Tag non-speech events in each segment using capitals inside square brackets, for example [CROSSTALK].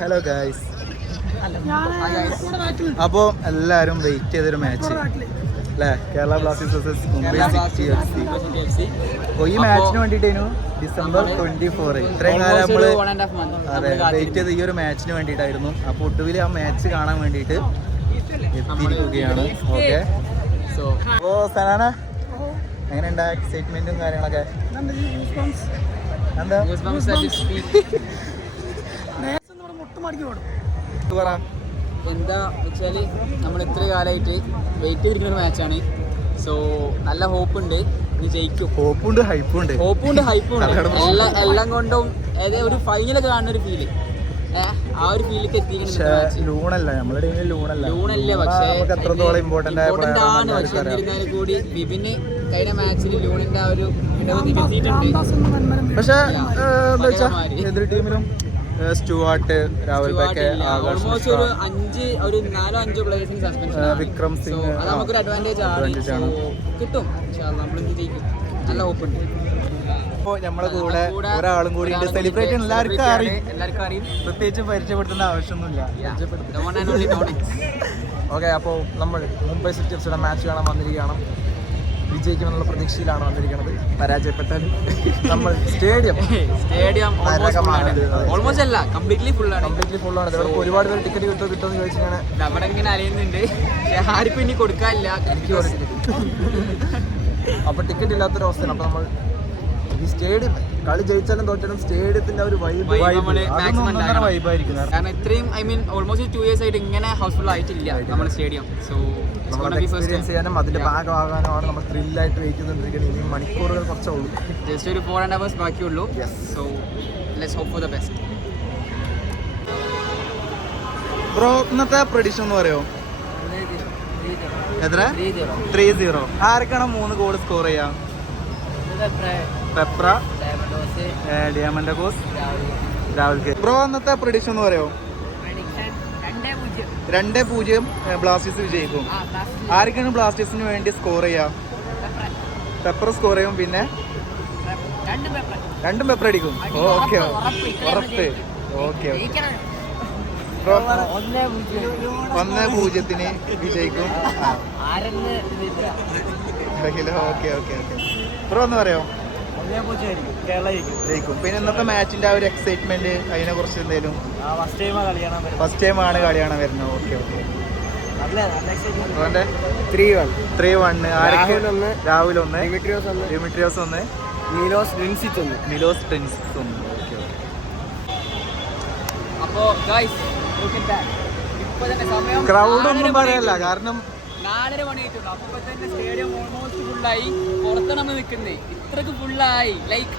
Hello guys അപ്പോൾ എല്ലാവരും wait ചെയ്തൊരു മാച്ച് അല്ലേ Kerala Blasters versus Mumbai City F C അപ്പോൾ ഈ മാച്ചിന് വേണ്ടിയിട്ടേനു ഡിസംബർ ട്വന്റി ഫോർ ഇത്രയും കാലം നമ്മൾ അതെ വെയിറ്റ് ചെയ്ത് ഈ ഒരു മാച്ചിന് വേണ്ടിയിട്ടായിരുന്നു. അപ്പോൾ ഒട്ടുവിൽ ആ മാച്ച് കാണാൻ വേണ്ടിയിട്ട് എത്തിയിരിക്കുകയാണ്. ഓക്കെ അപ്പോൾ സനാന എങ്ങനെയുണ്ട് എക്സൈറ്റ്മെന്റും കാര്യങ്ങളൊക്കെ? എന്താ? എന്താ വെച്ചാൽ നമ്മൾ ഇത്ര കാലമായിട്ട് വെയിറ്റ് ചെയ്തിരിക്കുന്ന മാച്ചാണ് സോ നല്ല ഹോപ്പ് ഉണ്ട്. ഇത് ജയിക്കും. ഹോപ്പുണ്ട് ഹൈപ്പുണ്ട് ഹൈപ്പും ഉണ്ട്. ഹോപ്പും ഉണ്ട് ഹൈപ്പും ഉണ്ട്. അതാണ് എല്ലാം എല്ലാം കൊണ്ടും ഏതേ ഒരു ഫൈനലൊക്കെ കാണുന്ന ഒരു ഫീൽ ആ ഒരു ഫീലിലേക്ക് പക്ഷേ എത്തിയിരിക്കുന്ന ലൂണല്ല. നമ്മുടെ ടീമിൽ ലൂണല്ല. ലൂണല്ലേ പക്ഷേ എത്രത്തോളം ഇമ്പോർട്ടന്റ് ആണ്. പക്ഷെ എന്നിരുന്നാലും കൂടി വിപിന് കഴിഞ്ഞ മാച്ചിൽ ലൂണിന്റെ ആ ഒരു പക്ഷേ എന്താ വെച്ചാ എതിർ ടീമിലും സ്റ്റുവാർട്ട് രാഹുൽ ഓൾമോസ്റ്റ് ഒരു അഞ്ച് ഒരു നാലോ അഞ്ചോ പ്ലേയേഴ്സിന് സസ്പെൻഷൻ ആ, വിക്രം സിംഗ്, അത് നമുക്കൊരു അഡ്വാന്റേജ് ആണ്. കിട്ടും. നമ്മൾ ജയിക്കും. നല്ല ഓപ്പൺ ഇപ്പോ നമ്മളെ കൂടെ ഒരാളും കൂടി ഉണ്ട്. സെലിബ്രേറ്റ് എല്ലാവർക്കും അറിയും. എല്ലാവർക്കും അറിയും. പ്രത്യേകിച്ച് പരിചയപ്പെടുത്തേണ്ട ആവശ്യമൊന്നുമില്ല. ഓക്കെ അപ്പോൾ നമ്മൾ മുംബൈ സിറ്റി എഫ് സിയുടെ മാച്ച് കാണാൻ വന്നിരിക്കുകയാണ്. വിജയിക്കുമെന്നുള്ള പ്രതീക്ഷയിലാണ് വന്നിരിക്കുന്നത്. പരാജയപ്പെട്ടാലും നമ്മൾ സ്റ്റേഡിയം [LAUGHS] സ്റ്റേഡിയം ഓൾമോസ്റ്റ് അല്ല കംപ്ലീറ്റ്ലി ഫുൾ ആണ്. കംപ്ലീറ്റ്ലി ഫുള്ളാണ് ഇവിടെ ഒരുപാട് പേര് ടിക്കറ്റ് കിട്ടുമോ കിട്ടുമെന്ന് ചോദിച്ചു ഞാൻ നമ്മുടെ ഇങ്ങനെ അലയുന്നുണ്ട്. ആർക്കും ഇനി കൊടുക്കാനില്ല. എനിക്ക് അപ്പൊ ടിക്കറ്റ് ഇല്ലാത്തൊരവസ്ഥയാണ്. അപ്പോൾ നമ്മൾ ഈ സ്റ്റേഡിയം കളി ജയിച്ചാലും തോറ്റാലും സ്റ്റേഡിയത്തിന്റെ ഒരു വൈബ്. വൈബായിരിക്കും കാരണം ഇത്രയും I mean almost two years ആയിട്ട് ഇങ്ങനെ ഹൗസ്ഫുൾ ആയിട്ടില്ല നമ്മുടെ സ്റ്റേഡിയം. സോ എക്സ്പീരിയൻസ് ചെയ്യാനും അതിന്റെ ഭാഗമാകാനുമാണ് നമ്മൾ ത്രില്ലായിട്ട് വെയിറ്റ് ചെയ്തുകൊണ്ടിരിക്കുന്നത്. ഇനി മണിക്കൂറുകൾ കുറച്ചേ ഉള്ളൂ ജസ്റ്റ് ഒരു ഫോർ ആൻഡ് അവേഴ്സ് ബാക്കിയുള്ളൂ. So let's hope for the best bro ഇന്നത്തെ പ്രഡിഷൻ എന്ന് പറയോ? എത്ര? ത്രീ സീറോ ആർക്കാണ് മൂന്ന് ഗോൾ സ്കോർ ചെയ്യാ? Peprah Diamantakos Rahul K. Bro അന്നത്തെ പ്രഡിഷൻ എന്ന് പറയോ രണ്ട് പൂജ്യം. ബ്ലാസ്റ്റേഴ്സ് വിജയിക്കും. ആർക്കാണ് ബ്ലാസ്റ്റേഴ്സിന് വേണ്ടി സ്കോർ ചെയ്യാ? പെപ്പർ സ്കോർ ചെയ്യും പിന്നെ? രണ്ടും പെപ്പർ അടിക്കും. ഓക്കെ ഉറപ്പ് ഓക്കെ. ഒന്ന് പൂജ്യത്തിന് വിജയിക്കും. Okay okay okay. ബ്രോ ഒന്ന് പറയോ ജയിക്കും. പിന്നെ ഇന്നത്തെ മാച്ചിന്റെ ആ ഒരു എക്സൈറ്റ്മെന്റ് അതിനെ കുറിച്ച് എന്തെങ്കിലും ഫസ്റ്റ് ടൈം ആണ് കളി കാണാൻ വരുന്നത്. Okay okay three one three one ആരൊക്കെ? രാഹുൽ ഒന്ന്, രാഹുൽ ഒന്ന് ഡിമിട്രിയോസ് ഒന്ന്. ഡിമിട്രിയോസ് ഒന്ന്. മിലോസ് റിൻസിറ്റ് ഒന്ന്. മിലോസ് ടെൻസ് ഒന്ന്. ഓക്കെ ഓക്കെ അപ്പോൾ ഗൈസ് ഇപ്പോൾ തന്നെ സമയം ക്രൗഡ് നാലര ഒന്നും മണി പറയല്ല. കാരണം നാലര മണിയായിട്ടുണ്ട് അപ്പോൾ തന്നെ സ്റ്റേഡിയം ഓൾമോസ്റ്റ് ഫുള്ളായി പുറത്താണ് നമ്മൾ നിൽക്കുന്നത് ഇത്രക്ക് ഫുള്ളായി ലൈക്ക്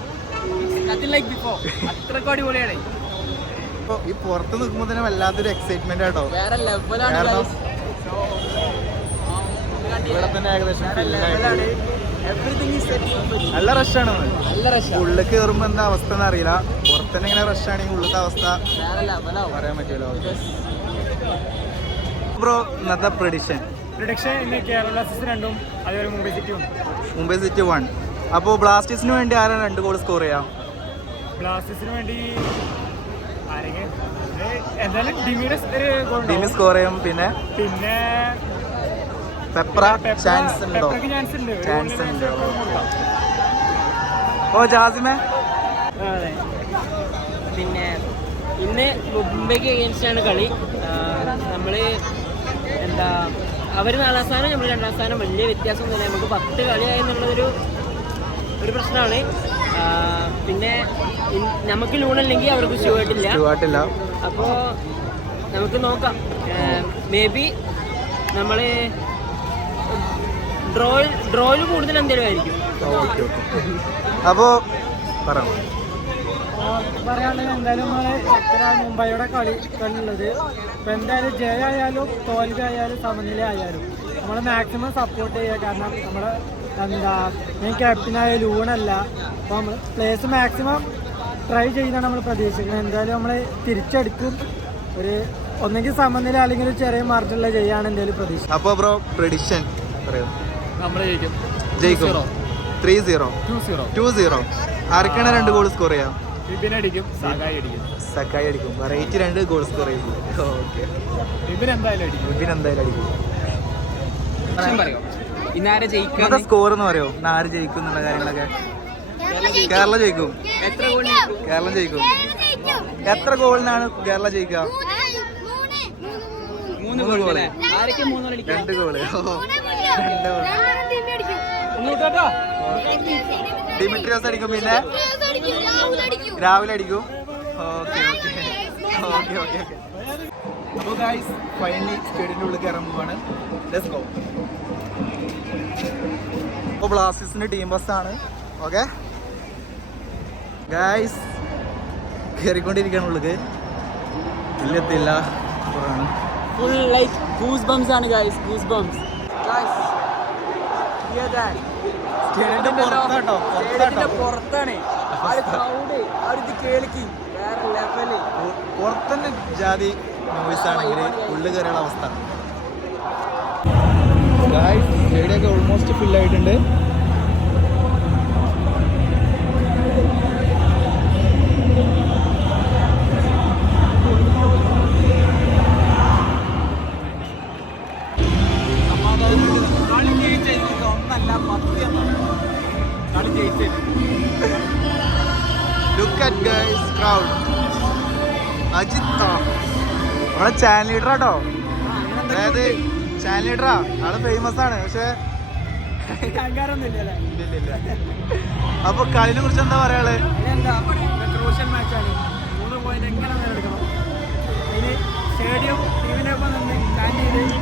നത്തിങ് ലൈക്ക് ബിഫോർ അത്രക്കും അടിപൊളിയാണ്. ഇപ്പൊ ഈ പുറത്ത് നിൽക്കുമ്പോൾ തന്നെ വല്ലാത്തൊരു എക്സൈറ്റ്മെന്റ് ആട്ടോ. വേറെ ലെവലാണ്. ഇവിടെ തന്നെ ഏകദേശം സെറ്റ് നല്ല റഷാണ് നല്ല റഷ് ഉള്ളിൽ കയറുമ്പോ എന്താ അവസ്ഥ എന്ന് അറിയില്ല. പുറത്തന്നെ ഇങ്ങനെ റഷ് ആണെങ്കിൽ ഉള്ളത്തെ അവസ്ഥ. വേറെ ലെവലാവും പറയാൻ പറ്റൂലോ ബ്രോ ഇന്നത്തെ പ്രഡിഷൻ പ്രൊഡക്ഷൻ ഇന്ന് കേരള രണ്ടും അതേപോലെ മുംബൈ സിറ്റിയും. മുംബൈ സിറ്റി വൺ അപ്പോൾ ബ്ലാസ്റ്റേഴ്സിന് വേണ്ടി ആരാണ് രണ്ട് ഗോൾ സ്കോർ ചെയ്യാം? ബ്ലാസ്റ്റേഴ്സിന് വേണ്ടി ആരെങ്കിലും? എന്തായാലും ഡിമീഡസ് ഒരു goal ടീമിൽ സ്കോർ ചെയ്യും. പിന്നെ? പിന്നെ പെപ്ര ചാൻസ് ഉണ്ടോ? ചാൻസ് ഉണ്ട്. ഓ ജാസിമേ? പിന്നെ ഇന്ന് മുംബൈക്ക് അഗേൻസ്റ്റാണ് കളി. നമ്മൾ എന്താ അവർ നാലാം സ്ഥാനം നമ്മൾ രണ്ടാം സ്ഥാനം. വലിയ വ്യത്യാസമൊന്നുമില്ല. നമുക്ക് പത്ത് കളിയായി എന്നുള്ളതൊരു ഒരു പ്രശ്നമാണ്. പിന്നെ നമുക്ക് ലൂൺ അല്ലെങ്കിൽ അവർക്ക് ഷുവായിട്ടില്ല അപ്പോ അപ്പോൾ നമുക്ക് നോക്കാം. മേ ബി നമ്മൾ ഡ്രോ ഡ്രോയിൽ കൂടുതൽ എന്തെങ്കിലും ആയിരിക്കും. അപ്പോൾ പറയാം ആ, എന്തായാലും നമ്മളെ എത്ര മുംബൈയുടെ കളി കളിയുള്ളത്. ഇപ്പം എന്തായാലും ജയമായാലും തോൽവി ആയാലും സമനില ആയാലും നമ്മൾ മാക്സിമം സപ്പോർട്ട് ചെയ്യുക. കാരണം നമ്മൾ എന്താ ഞാൻ ക്യാപ്റ്റനായ ലൂണല്ല അപ്പോൾ നമ്മൾ പ്ലേസ് മാക്സിമം ട്രൈ ചെയ്യുന്നതാണ് നമ്മൾ പ്രതീക്ഷിക്കുന്നത്. എന്തായാലും നമ്മൾ തിരിച്ചെടുക്കും. ഒരു ഒന്നെങ്കിൽ സമനില അല്ലെങ്കിൽ ഒരു ചെറിയ മാർജിനുള്ള ചെയ്യാണ് എന്തായാലും പ്രതീക്ഷ അപ്പോൾ ബ്രോ പ്രഡിക്ഷൻ പറയൂ. നമ്മൾ ജയിക്കും. ജയിക്കും. Three zero two zero two zero ആർക്കാണ് രണ്ട് ഗോൾ സ്കോർ ചെയ്യാം? അടിക്കും സാഗായി അടിക്കും. സക്കായി അടിക്കും. വെറൈറ്റി രണ്ട് ഗോൾ സ്കോർ ചെയ്യും ഓക്കെ. എന്തായാലും അടിക്കും. എന്തായാലും അടിക്കും. പറയോ ഇന്നാരെ ഇന്നത്തെ സ്കോർ എന്ന് പറയോ? ഇന്ന് ആര് ജയിക്കും എന്നുള്ള കാര്യങ്ങളൊക്കെ? കേരള ജയിക്കും. എത്ര കേരളം ജയിക്കും? എത്ര ഗോളിനാണ് കേരള ജയിക്കുക? മൂന്ന് മൂന്ന് goal. അടിക്കും? രണ്ട് ഗോൾ ഡിമിട്രിയോസ് അടിക്കും പിന്നെ? രാവിലെ അടിക്കും. Okay okay. Okay okay okay. അപ്പോൾ ഗായ്സ് ഫൈനലി സ്റ്റേഡിയത്തിന്റെ ഉള്ളിൽ പോവാണ്. ലെറ്റ്സ് ഗോ അപ്പോൾ ബ്ലാസ്റ്റേഴ്സിന്റെ ടീം ബസ്സാണ് ഓക്കെ? ഗായ്സ് കയറിക്കൊണ്ടിരിക്കുകയാണ് ഉള്ളത് ഇല്ലെത്തില്ല. ഫുൾ ലൈക്ക് ഗൂസ് ബംസ് ആണ് ഗായ്സ് ഗൂസ് ബംസ് പുറത്താട്ടോ പുറത്താണ്. പുറത്തന്നെ ജാതി നോയ്സ് ആണെങ്കിൽ ഉള്ളിൽ കയറിയുള്ള അവസ്ഥ. സ്റ്റേഡിയൊക്കെ ഓൾമോസ്റ്റ് ഫിൽ ആയിട്ടുണ്ട്. Look at guys crowd Ajith നമ്മളെ ചാനൽ ലീഡർ അതായത് ചാനൽ ലീഡറാ ആൾ ഫേമസ് ആണ്. പക്ഷേ അഹങ്കാരമൊന്നുമില്ലല്ലേ ഇല്ല ഇല്ല. അപ്പൊ കളിനെ കുറിച്ച് എന്താ പറയാൾ? ക്രൂഷ്യൽ മാച്ചാണ് മൂന്ന് പോയിന്റ് എങ്ങനെ നേടിയെടുക്കണം സ്റ്റേഡിയം ടീമിനൊപ്പം നിന്ന്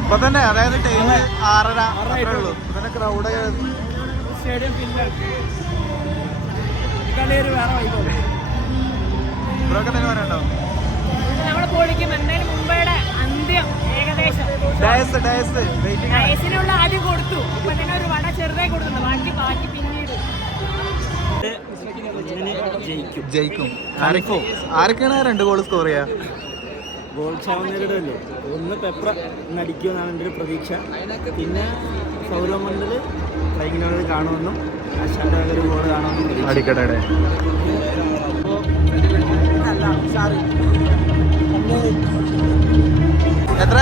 ഇപ്പൊ തന്നെ അതായത് ടൈം ആറര അത്രേ ഉള്ളൂ. ഇപ്പൊ തന്നെ ക്രൗഡ് സ്റ്റേഡിയം വേറെ വൈകോ ഇവരൊക്കെ തന്നെ പറയണ്ടോ? നമ്മൾ പൊളിക്കും എന്തായാലും മുംബൈയുടെ അന്ത്യം ഏകദേശം. Diaz Diaz. വെയിറ്റിംഗ് ആണ്. വയസ്സിനുള്ള ആദ്യം കൊടുത്തു. ഇപ്പൊ തന്നെ ഒരു വട ചെറുതായി കൊടുത്തു ബാക്കി ബാക്കി പിന്നീട്. ജയിക്കും. ജയിക്കും. ആരൊക്കെ? ആരൊക്കെയാണ് രണ്ട് ഗോൾ സ്കോർ ചെയ്യാ? ഗോൾ ചാവുന്നവരുടെ അല്ലേ ഒന്ന് പെപ്ര നടിക്കുമെന്നാണ് എന്റെ ഒരു പ്രതീക്ഷ. പിന്നെ സൗരവ് മണ്ഡൽ ട്രെയിനിനോട് കാണുമെന്നും ആശാന്റെ ഒരു ഗോൾ കാണുമെന്നും അടിക്കട്ടെ അടിക്കട്ടെ. എത്ര?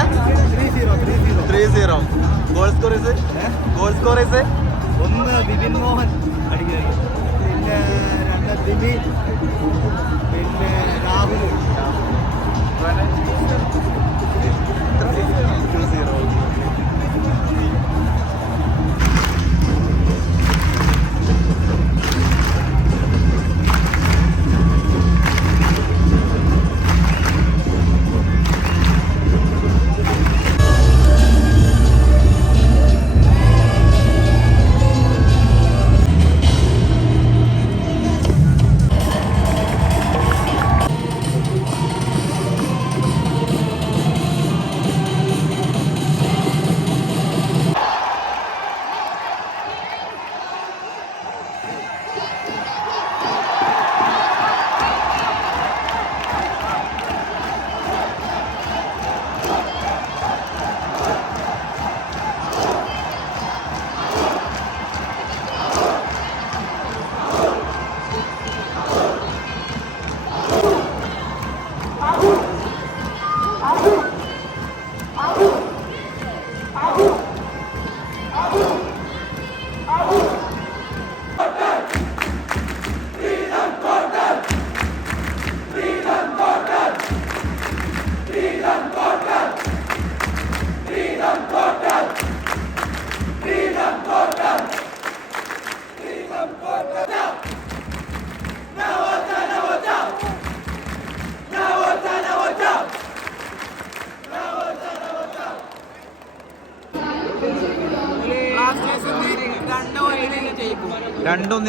Three zero goal scorers goal scorers ഒന്ന് ബിപിൻ മോഹൻ അടിക്കുന്നത്. പിന്നെ രണ്ട് ദിലി പിന്നെ രാഹുൽ. ടു സീറോ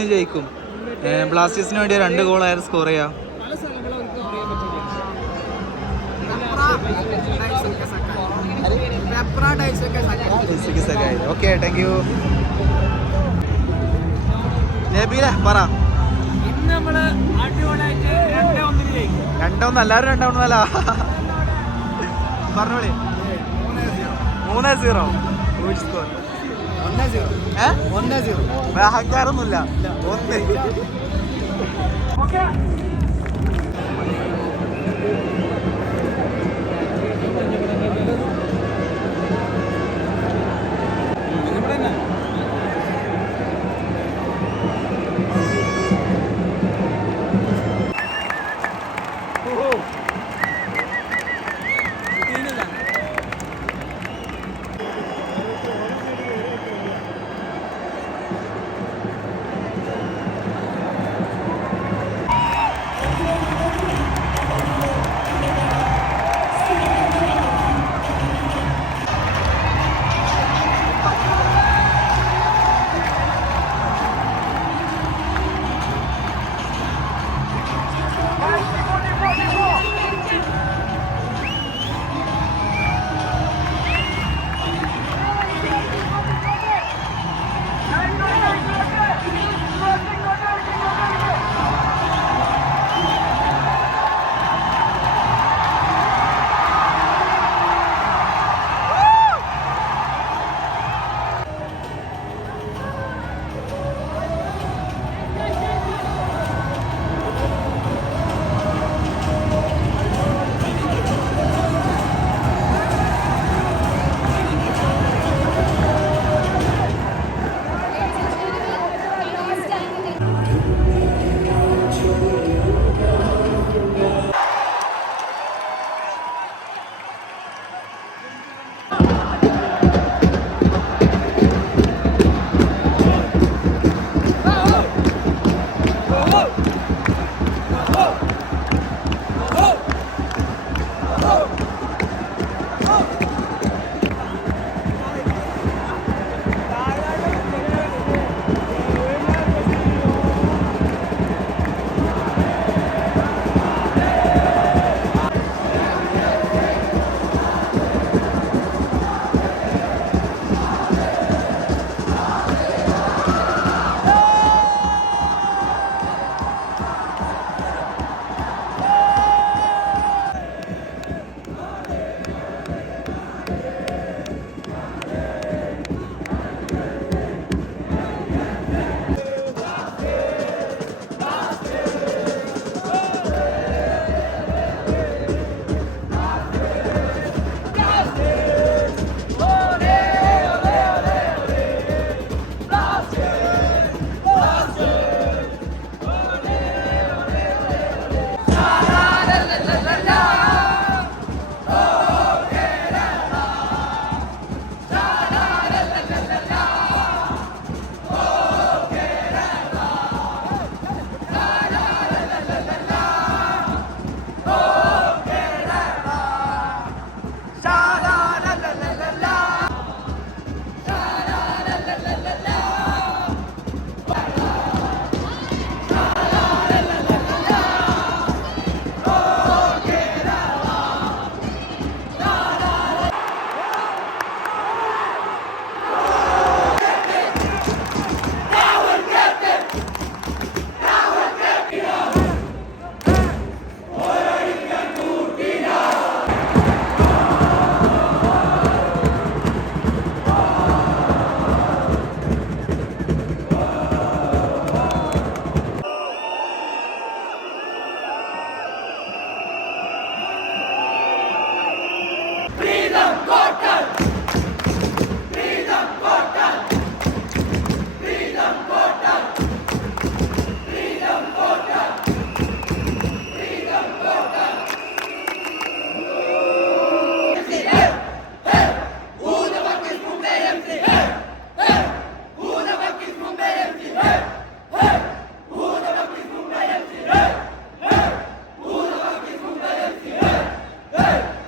രണ്ടൊന്നും ജയിക്കും. ബ്ലാസ്റ്റേഴ്സിന് വേണ്ടി രണ്ട് ഗോൾ ആയാലും സ്കോർ ചെയ്യാം. ഓക്കെ താങ്ക് യു നബീല പറ. രണ്ടൊന്നും എല്ലാവരും രണ്ടൊന്നല്ല പറഞ്ഞോളി. മൂന്ന് സീറോ സ്കോർ അഹങ്കാരൊന്നുമില്ല ഒന്ന് പറഞ്ഞോളൂ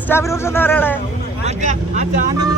ഫസ്റ്റ് ഹാഫിനെ കുറിച്ച് എന്താ പറയണേ ആ ചാനൽ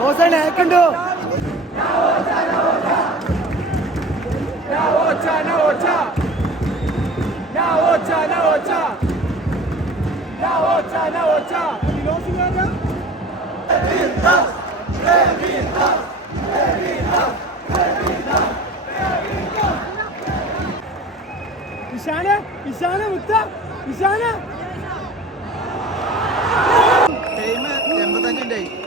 ഹോസൈൻ ഏക്കണ്ടോ Now, what's up? Now, what's up? Have you lost him right now? ഇഷാന് ഇഷാന് മുത്ത ഇഷാന് Değme, എൺപത്തഞ്ചിന്റെയായി ഇപ്പോഴും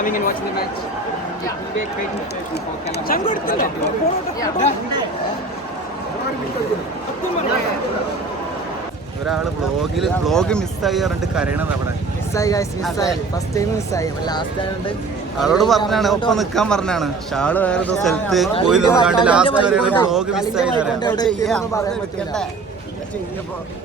coming and watching the match. It will be inspiration for Kerala Blasters. Yeah. ഒരാൾ വ്ളോഗിൽ വ്ളോഗ് മിസ്സായി പറഞ്ഞിട്ട് കരയണത് അവിടെ. മിസ്സായി മിസ്സായി ഫസ്റ്റ് ടൈം മിസ്സായി ലാസ്റ്റ് ആയതുകൊണ്ട് ആളോട് പറഞ്ഞാണ് ഒപ്പം നിക്കാൻ പറഞ്ഞാണ്. പക്ഷെ ആൾ വേറെ ഏതോ സ്ഥലത്ത് പോയി നിന്നാണ്ട് ലാസ്റ്റ് വരെ വ്ളോഗ് മിസ്സായി പറയാം പറയാൻ. പറ്റില്ല